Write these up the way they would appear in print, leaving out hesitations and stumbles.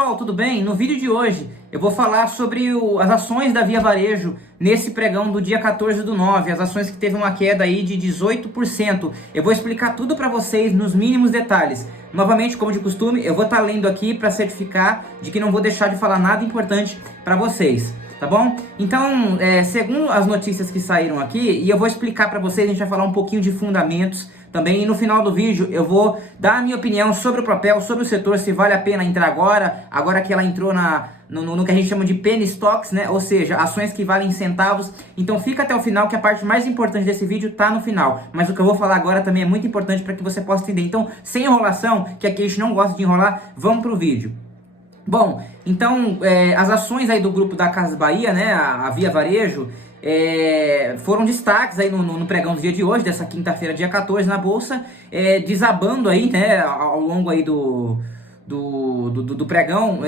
pessoal, tudo bem? No vídeo de hoje eu vou falar sobre as ações da Via Varejo nesse pregão do dia 14/9, as ações que teve uma queda aí de 18%. Eu vou explicar tudo para vocês nos mínimos detalhes. Novamente, como de costume, eu vou estar lendo aqui para certificar de que não vou deixar de falar nada importante para vocês. Tá bom? Então, segundo as notícias que saíram aqui, e eu vou explicar para vocês, a gente vai falar um pouquinho de fundamentos também, e no final do vídeo eu vou dar a minha opinião sobre o papel, sobre o setor, se vale a pena entrar agora que ela entrou no que a gente chama de penny stocks, né? Ou seja, ações que valem centavos. Então fica até o final, que a parte mais importante desse vídeo tá no final. Mas o que eu vou falar agora também é muito importante para que você possa entender. Então, sem enrolação, que aqui a gente não gosta de enrolar, vamos pro vídeo. Bom, então as ações aí do grupo da Casas Bahia, né, a Via Varejo, foram destaques aí no pregão do dia de hoje, dessa quinta-feira, dia 14, na Bolsa, desabando aí, né, ao longo aí do pregão,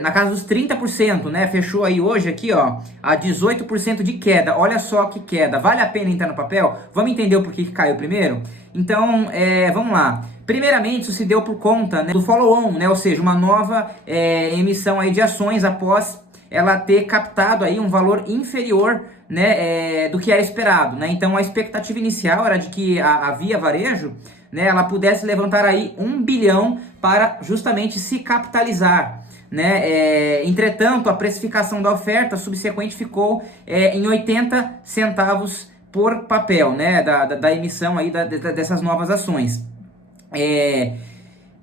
na casa dos 30%, né, fechou aí hoje aqui, ó, a 18% de queda. Olha só que queda, vale a pena entrar no papel? Vamos entender o porquê que caiu primeiro? Então, vamos lá. Primeiramente, isso se deu por conta, né, do follow-on, né, ou seja, uma nova emissão aí de ações após ela ter captado aí um valor inferior, né, do que era esperado, né? Então a expectativa inicial era de que a Via Varejo, né, ela pudesse levantar aí 1 bilhão para justamente se capitalizar, né? Entretanto, a precificação da oferta subsequente ficou em 80 centavos por papel, né, da emissão aí dessas novas ações.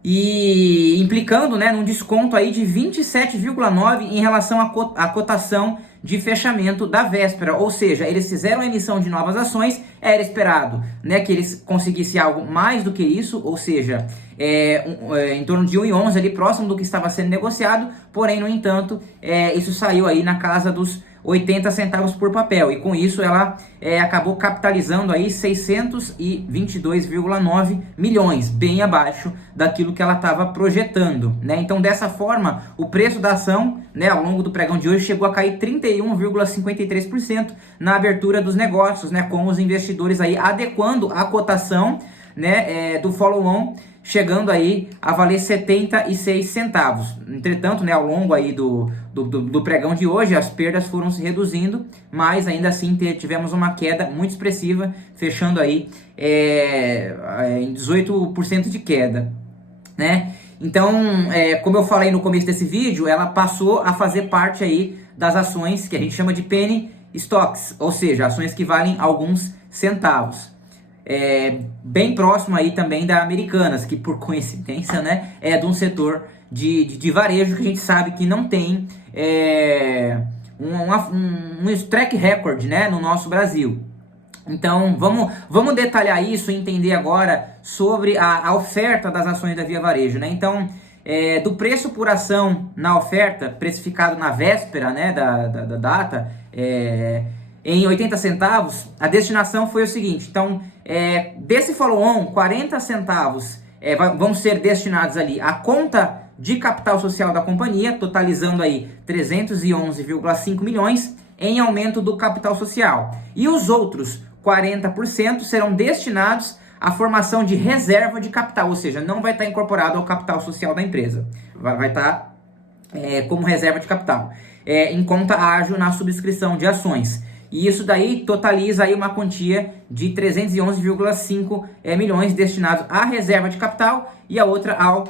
E implicando, né, num desconto aí de 27,9 em relação à cotação de fechamento da véspera. Ou seja, eles fizeram a emissão de novas ações, era esperado, né, que eles conseguissem algo mais do que isso, ou seja, em torno de 1,11 ali, próximo do que estava sendo negociado, porém, no entanto, isso saiu aí na casa dos 80 centavos por papel, e com isso ela acabou capitalizando aí 622,9 milhões, bem abaixo daquilo que ela estava projetando, né? Então, dessa forma, o preço da ação, né, ao longo do pregão de hoje chegou a cair 31,53% na abertura dos negócios, né, com os investidores aí adequando a cotação, né, do follow-on, chegando aí a valer 76 centavos. Entretanto, né, ao longo aí do pregão de hoje, as perdas foram se reduzindo, mas ainda assim tivemos uma queda muito expressiva, fechando aí em 18% de queda, né? Então, como eu falei no começo desse vídeo, ela passou a fazer parte aí das ações que a gente chama de penny stocks, ou seja, ações que valem alguns centavos. Bem próximo aí também da Americanas, que por coincidência, né, é de um setor de varejo que a gente sabe que não tem um track record, né, no nosso Brasil. Então vamos detalhar isso e entender agora sobre a oferta das ações da Via Varejo, né? Então, do preço por ação na oferta, precificado na véspera, né, da data, em 80 centavos, a destinação foi o seguinte. Então, desse follow-on, 40 centavos vão ser destinados ali à conta de capital social da companhia, totalizando aí 311,5 milhões em aumento do capital social. E os outros 40% serão destinados à formação de reserva de capital, ou seja, não vai estar incorporado ao capital social da empresa, vai estar como reserva de capital, em conta ágil na subscrição de ações. E isso daí totaliza aí uma quantia de 311,5 milhões destinados à reserva de capital e a outra ao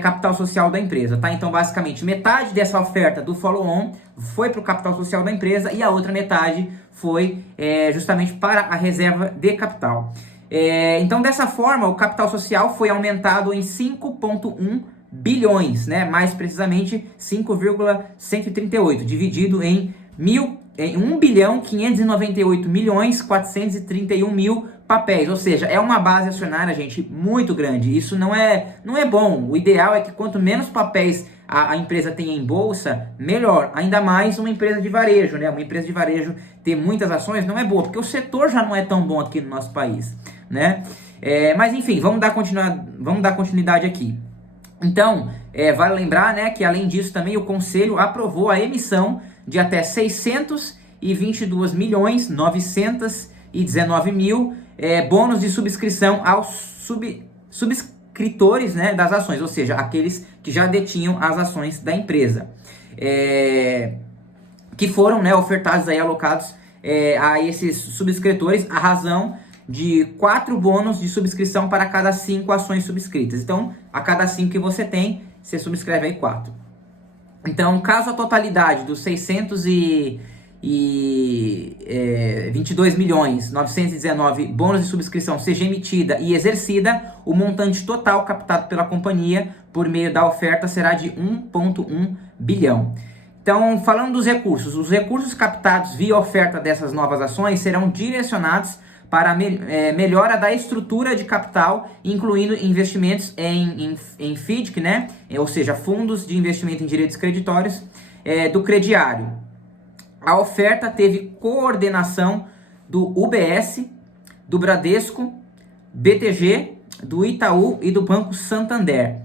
capital social da empresa, tá? Então, basicamente, metade dessa oferta do follow-on foi para o capital social da empresa e a outra metade foi justamente para a reserva de capital. Então, dessa forma, o capital social foi aumentado em 5,1 bilhões, né? Mais precisamente 5,138, dividido em 1.598.431.000 papéis, ou seja, é uma base acionária, gente, muito grande. Isso não é bom. O ideal é que quanto menos papéis a empresa tenha em bolsa, melhor. Ainda mais uma empresa de varejo, né? Uma empresa de varejo ter muitas ações não é boa, porque o setor já não é tão bom aqui no nosso país, né? Mas enfim, vamos dar continuidade aqui. Então, vale lembrar, né, que além disso também o Conselho aprovou a emissão de até 622.919.000 bônus de subscrição aos subscritores, né, das ações, ou seja, aqueles que já detinham as ações da empresa, que foram, né, ofertados aí, alocados a esses subscritores, a razão de 4 bônus de subscrição para cada 5 ações subscritas. Então, a cada 5 que você tem, você subscreve aí 4. Então, caso a totalidade dos 622 milhões 919 bônus de subscrição seja emitida e exercida, o montante total captado pela companhia por meio da oferta será de 1,1 bilhão. Então, falando dos recursos, os recursos captados via oferta dessas novas ações serão direcionados para a melhora da estrutura de capital, incluindo investimentos em FIDC, né? Ou seja, fundos de investimento em direitos creditórios do crediário. A oferta teve coordenação do UBS, do Bradesco, BTG, do Itaú e do Banco Santander.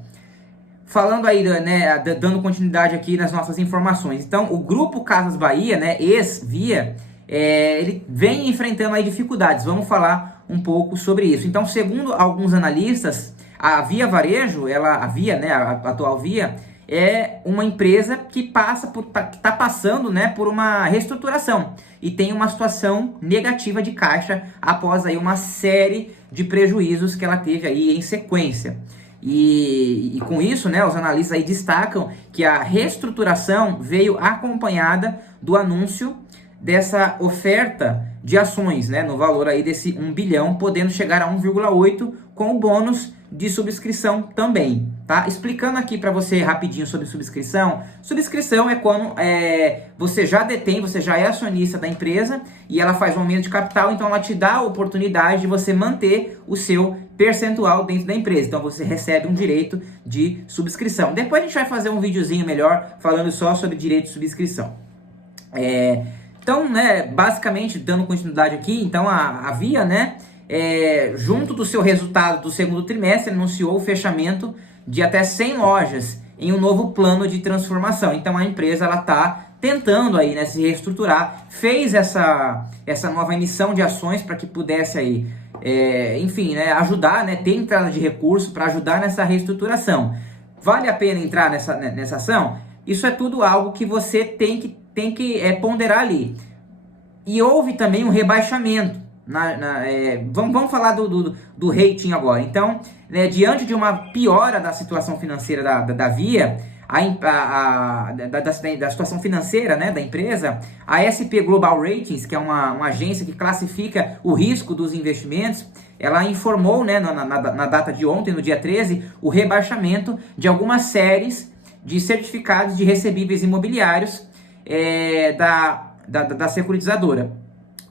Falando aí, né, dando continuidade aqui nas nossas informações. Então, o Grupo Casas Bahia, né, ex-Via, ele vem enfrentando aí dificuldades. Vamos falar um pouco sobre isso. Então, segundo alguns analistas, a Via Varejo, a Via, né, a atual Via, é uma empresa que está passando, né, por uma reestruturação e tem uma situação negativa de caixa após aí uma série de prejuízos que ela teve aí em sequência. E com isso, né, os analistas aí destacam que a reestruturação veio acompanhada do anúncio dessa oferta de ações, né, no valor aí desse 1 bilhão, podendo chegar a 1,8 com o bônus de subscrição também, tá? Explicando aqui para você rapidinho sobre subscrição. Subscrição é quando você já detém, você já é acionista da empresa e ela faz um aumento de capital, então ela te dá a oportunidade de você manter o seu percentual dentro da empresa. Então você recebe um direito de subscrição. Depois a gente vai fazer um videozinho melhor falando só sobre direito de subscrição. Então, né, basicamente, dando continuidade aqui, então a Via, né, junto do seu resultado do segundo trimestre, anunciou o fechamento de até 100 lojas em um novo plano de transformação. Então a empresa ela está tentando aí, né, se reestruturar, fez essa nova emissão de ações para que pudesse aí, enfim, né, ajudar, né, ter entrada de recurso para ajudar nessa reestruturação. Vale a pena entrar nessa ação? Isso é tudo algo que você tem que ponderar ali. E houve também um rebaixamento. Vamos falar do rating agora. Então, diante de uma piora da situação financeira da Via, da situação financeira, né, da empresa, a SP Global Ratings, que é uma agência que classifica o risco dos investimentos, ela informou, né, na data de ontem, no dia 13, o rebaixamento de algumas séries de certificados de recebíveis imobiliários da securitizadora.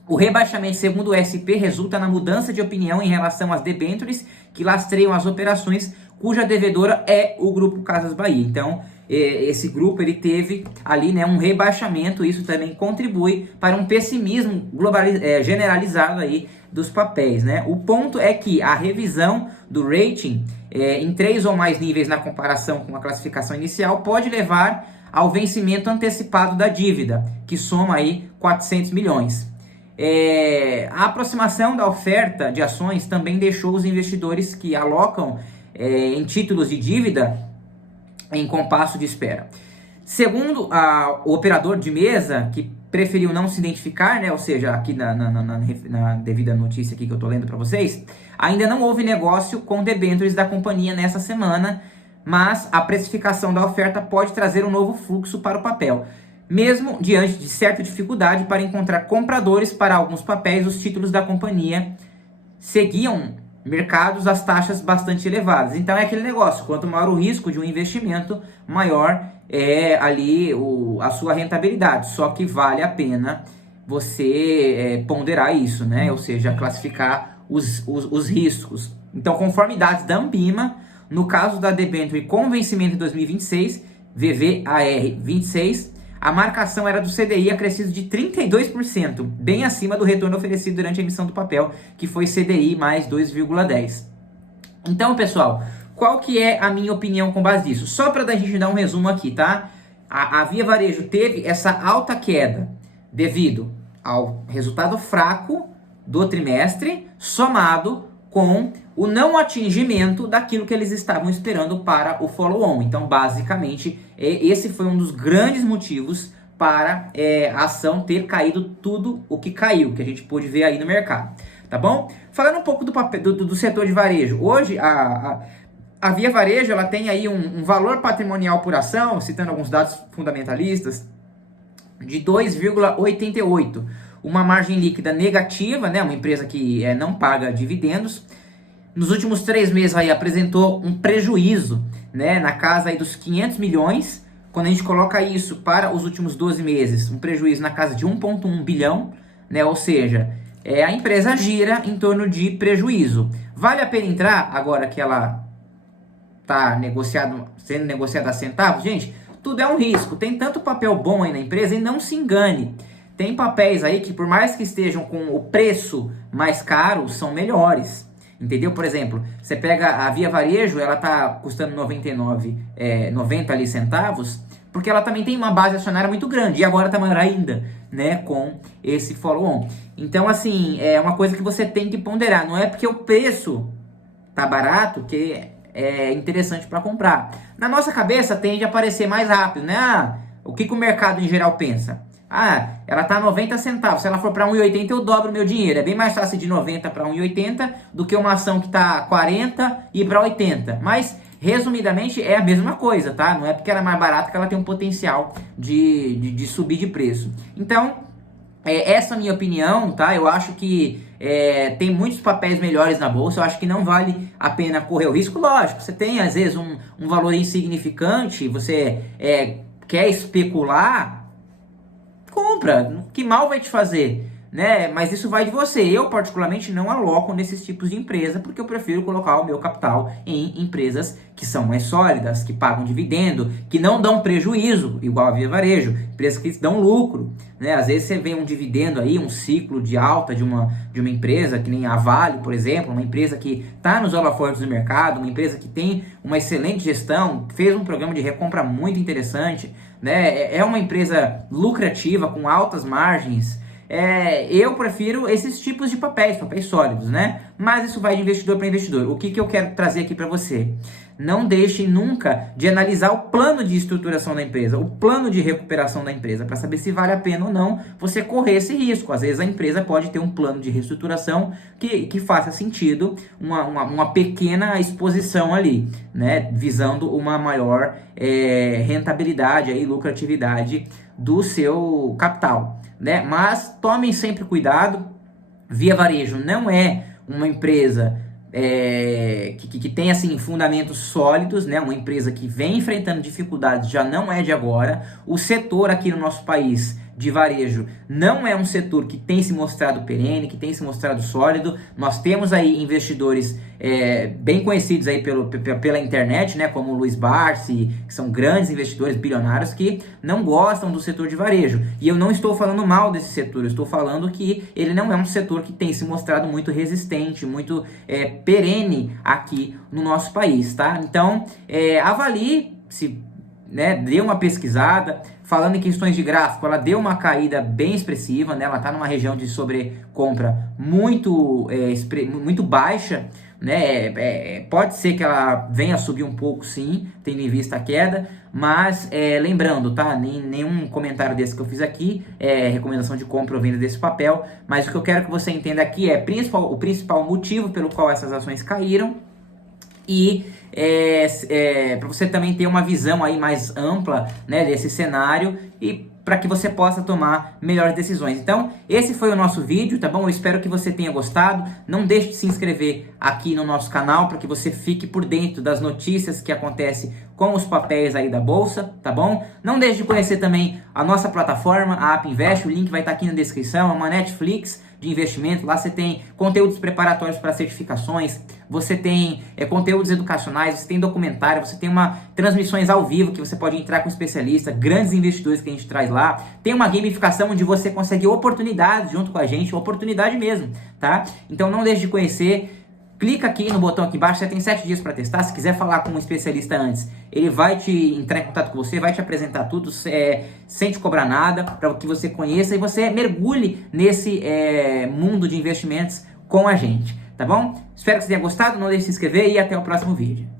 O rebaixamento, segundo o SP, resulta na mudança de opinião em relação às debêntures que lastreiam as operações cuja devedora é o Grupo Casas Bahia. Então, esse grupo ele teve ali, né, um rebaixamento, isso também contribui para um pessimismo generalizado aí dos papéis, né? O ponto é que a revisão do rating em 3 ou mais níveis na comparação com a classificação inicial pode levar ao vencimento antecipado da dívida, que soma aí 400 milhões. A aproximação da oferta de ações também deixou os investidores que alocam em títulos de dívida em compasso de espera. Segundo o operador de mesa, que preferiu não se identificar, né, ou seja, aqui na devida notícia aqui que eu estou lendo para vocês, ainda não houve negócio com debêntures da companhia nessa semana, mas a precificação da oferta pode trazer um novo fluxo para o papel. Mesmo diante de certa dificuldade para encontrar compradores para alguns papéis, os títulos da companhia seguiam mercados às taxas bastante elevadas. Então é aquele negócio, quanto maior o risco de um investimento, maior é ali a sua rentabilidade. Só que vale a pena você ponderar isso, né? Ou seja, classificar os riscos. Então, conforme dados da Ambima, no caso da debênture com vencimento em 2026, VVAR 26, a marcação era do CDI acrescido de 32%, bem acima do retorno oferecido durante a emissão do papel, que foi CDI mais 2,10. Então, pessoal, qual que é a minha opinião com base nisso? Só para a gente dar um resumo aqui, tá? A Via Varejo teve essa alta queda devido ao resultado fraco do trimestre, somado com o não atingimento daquilo que eles estavam esperando para o follow-on. Então, basicamente, esse foi um dos grandes motivos para a ação ter caído tudo o que caiu, que a gente pôde ver aí no mercado, tá bom? Falando um pouco do setor de varejo, hoje a Via Varejo ela tem aí um valor patrimonial por ação, citando alguns dados fundamentalistas, de 2,88, uma margem líquida negativa, né? Uma empresa que não paga dividendos. Nos últimos 3 meses aí apresentou um prejuízo, né, na casa aí dos 500 milhões. Quando a gente coloca isso para os últimos 12 meses, um prejuízo na casa de 1,1 bilhão, né? Ou seja, a empresa gira em torno de prejuízo. Vale a pena entrar agora que ela está sendo negociada a centavos? Gente, tudo é um risco. Tem tanto papel bom aí na empresa e não se engane. Tem papéis aí que por mais que estejam com o preço mais caro, são melhores. Entendeu? Por exemplo, você pega a Via Varejo, ela tá custando 90 ali centavos, porque ela também tem uma base acionária muito grande, e agora tá maior ainda, né, com esse follow-on. Então, assim, é uma coisa que você tem que ponderar, não é porque o preço tá barato que é interessante para comprar. Na nossa cabeça tende a aparecer mais rápido, né? O que o mercado em geral pensa? Ela tá 90 centavos. Se ela for para 1,80 eu dobro meu dinheiro. É bem mais fácil de 90 para 1,80 do que uma ação que tá 40 e para 80. Mas, resumidamente, é a mesma coisa, tá? Não é porque ela é mais barata que ela tem um potencial de subir de preço. Então, essa é a minha opinião, tá? Eu acho que tem muitos papéis melhores na bolsa. Eu acho que não vale a pena correr o risco. Lógico, você tem, às vezes, um valor insignificante. Você quer especular, compra, que mal vai te fazer, né? Mas isso vai de você. Eu, particularmente, não aloco nesses tipos de empresa, porque eu prefiro colocar o meu capital em empresas que são mais sólidas, que pagam dividendo, que não dão prejuízo, igual a Via Varejo, empresas que dão lucro, né? Às vezes você vê um dividendo aí, um ciclo de alta de uma empresa, que nem a Vale, por exemplo, uma empresa que está nos holofotes do mercado, uma empresa que tem uma excelente gestão, fez um programa de recompra muito interessante, né? É uma empresa lucrativa, com altas margens. Eu prefiro esses tipos de papéis sólidos, né? Mas isso vai de investidor para investidor. O que eu quero trazer aqui para você? Não deixe nunca de analisar o plano de estruturação da empresa, o plano de recuperação da empresa, para saber se vale a pena ou não você correr esse risco. Às vezes a empresa pode ter um plano de reestruturação que faça sentido, uma pequena exposição ali, né? Visando uma maior rentabilidade, aí, lucratividade do seu capital, né? Mas tomem sempre cuidado. Via Varejo não é uma empresa que tem assim fundamentos sólidos, né? Uma empresa que vem enfrentando dificuldades, já não é de agora. O setor aqui no nosso país de varejo não é um setor que tem se mostrado perene, que tem se mostrado sólido. Nós temos aí investidores bem conhecidos aí pela internet, né, como o Luiz Barsi, que são grandes investidores bilionários que não gostam do setor de varejo. E eu não estou falando mal desse setor, eu estou falando que ele não é um setor que tem se mostrado muito resistente, muito perene aqui no nosso país, tá? Então, avalie se, né, dê uma pesquisada. Falando em questões de gráfico, ela deu uma caída bem expressiva, né? Ela está numa região de sobrecompra muito baixa, né? Pode ser que ela venha a subir um pouco, sim, tendo em vista a queda, mas lembrando, tá? Nenhum comentário desse que eu fiz aqui é recomendação de compra ou venda desse papel, mas o que eu quero que você entenda aqui é o principal motivo pelo qual essas ações caíram, e para você também ter uma visão aí mais ampla, né, desse cenário, e para que você possa tomar melhores decisões. Então, esse foi o nosso vídeo, tá bom? Eu espero que você tenha gostado. Não deixe de se inscrever aqui no nosso canal para que você fique por dentro das notícias que acontecem com os papéis aí da bolsa, tá bom? Não deixe de conhecer também a nossa plataforma, a App Invest, o link vai estar aqui na descrição, é uma Netflix de investimento. Lá você tem conteúdos preparatórios para certificações, você tem conteúdos educacionais, você tem documentário, você tem transmissões ao vivo que você pode entrar com especialista, grandes investidores que a gente traz lá. Tem uma gamificação onde você consegue oportunidades junto com a gente, oportunidade mesmo, tá? Então não deixe de conhecer. Clica aqui no botão aqui embaixo, você tem 7 dias para testar. Se quiser falar com um especialista antes, ele vai entrar em contato com você, vai te apresentar tudo, sem te cobrar nada, para que você conheça e você mergulhe nesse mundo de investimentos com a gente. tá bom? Espero que você tenha gostado, não deixe de se inscrever e até o próximo vídeo.